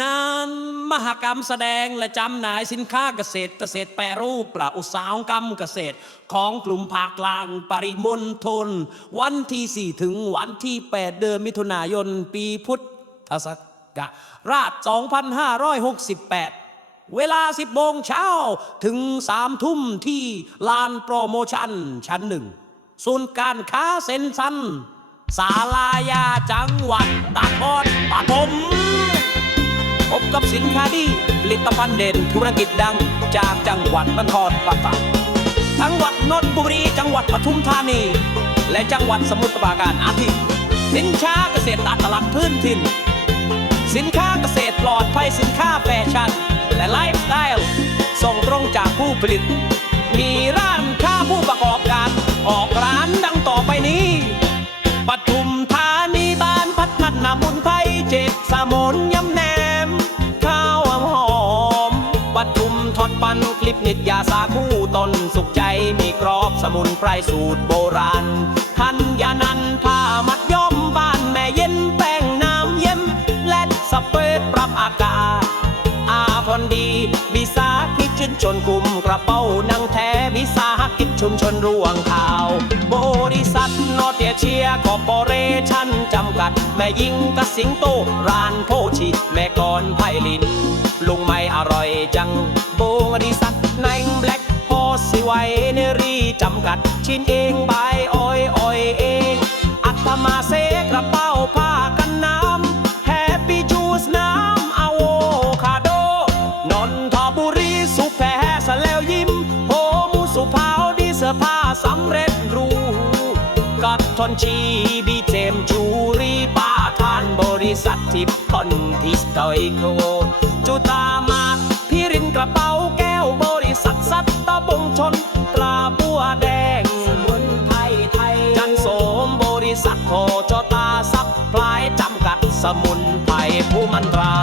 นานมหกรรมแสดงและจำหน่ายสินค้าเกษตรเกษตรแปรรูปปลาอุตสาหกรรมเกษตรของกลุ่มภาคกลางปริมณฑลวันที่ 4 ถึงวันที่ 8 เดือนมิถุนายน ปีพุทธศักราช 2568 เวลา 10โมงเช้าถึง 3 ทุ่มที่ลานโปรโมชั่นชั้นหนึ่งศูนย์การค้าเซ็นทรัน สาลายาจังหวัดตากอนปฐม พบกับสินค้าดีผลิตภัณฑ์เด่นธุรกิจดัง จากจังหวัดนครปฐมจังหวัดนนทบุรีจังหวัดปทุมธานี และจังหวัดสมุทรปราการอาทิสินค้าเกษตรตามตลาดพื้นถิ่น สินค้าเกษตรปลอดภัยสินค้าแฟชั่น และไลฟ์สไตล์ส่งตรงจากผู้ผลิต สุขใจมีกรอบสมุนไพรสูตรโบราณทันยานันผ้ามัดย้อมบ้านแม่เย็นแป้งน้ำเย็มและสเปรย์ปรับอากาศ อาพรดีวิสาหกิจชุมชนกลุ่มกระเป๋านังแท้วิสาหกิจชุมชนรวงข่าว บริษัทนอตเชียคอร์ปอเรชั่นจำกัด แม่ยิงกสิงโตร้านโพชิ แม่กรไพลิน ลุงไม่อร่อยจังบริษัท ชิ้นเองบายอ้อยอ้อยเอง อัตมาเซกระเป๋าผ้ากันน้ำแฮปปี้จูสน้ำอะโวคาโด นนทบุรีสุแพสแล้วยิ้มโฮมสุภาวดีเสื้อผ้าสำเร็จรูกัดทอนชีบีเจมจูรีป้าทานบริษัททิพย์คอนทิสตอยโคจุตา ตาซับพลายจำกัดสมุนไพรผู้มันรา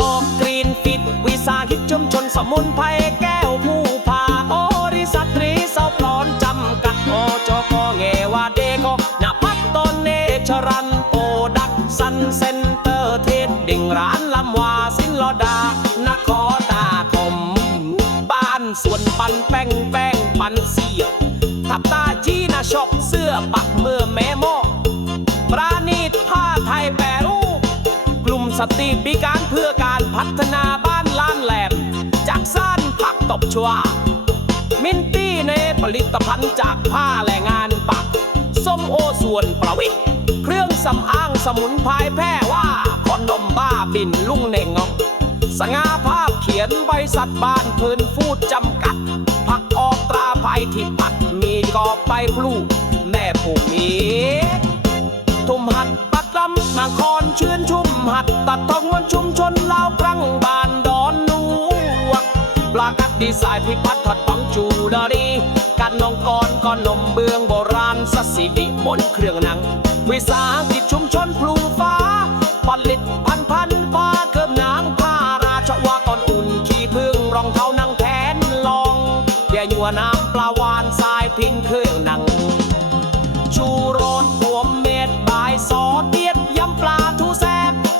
ออกกรีนฟิตวิสาหกิจชุมชนสมุนไพรแก้วผู้พาบริษัตรีเสาพลอนจำกัดโอจกเงวาเดโกนภัทตนเนชรันโอดักซันเซนเตอร์เทดดิ่งร้านลำวาสินลดานครตาคม บ้านสวนปันแป้งแป้งปันเสียทับตาจีนาชอบเสื้อปักเมื่อแม่หมอ ปราณีตผ้าไทยแปรรูปกลุ่มสตรีมีการเพื่อการพัฒนาบ้านล้านแหลมจากซ่านผักตบชวามินตี้ในผลิตภัณฑ์จากผ้าและงานปัก ส้มโอส่วนประวิทย์เครื่องสำอางสมุนไพรแพร่ว่าขนมบ้าบินลุงเน่งงสง่าภาพเขียนบริษัทบ้านพื้นฟูดจำกัด ผักออกตราภัยที่ปัดมีกอบไปพลูแม่ผู้มี ทุ่มหัดปัดลำนางครชื่นชุ่มหัด ตัดทองวันชุมชนลาวครั้งบานดอนนูวกปลากัดดีไซน์พิพัฒน์ถัดปังจูดารีกันนองกรก้อนนมเบืองโบราณสัสิดิบนเครื่องหนัง วิสาหกิจชุมชนพลูฟ้าผลิตพันพันผ้าเกิมนางผ้าราชวาก่อนอุ่นขี้พึ่งรองเท้านังแทนลองแย่ยัวน้ำปลาวานทรายพิงเครื่องหนัง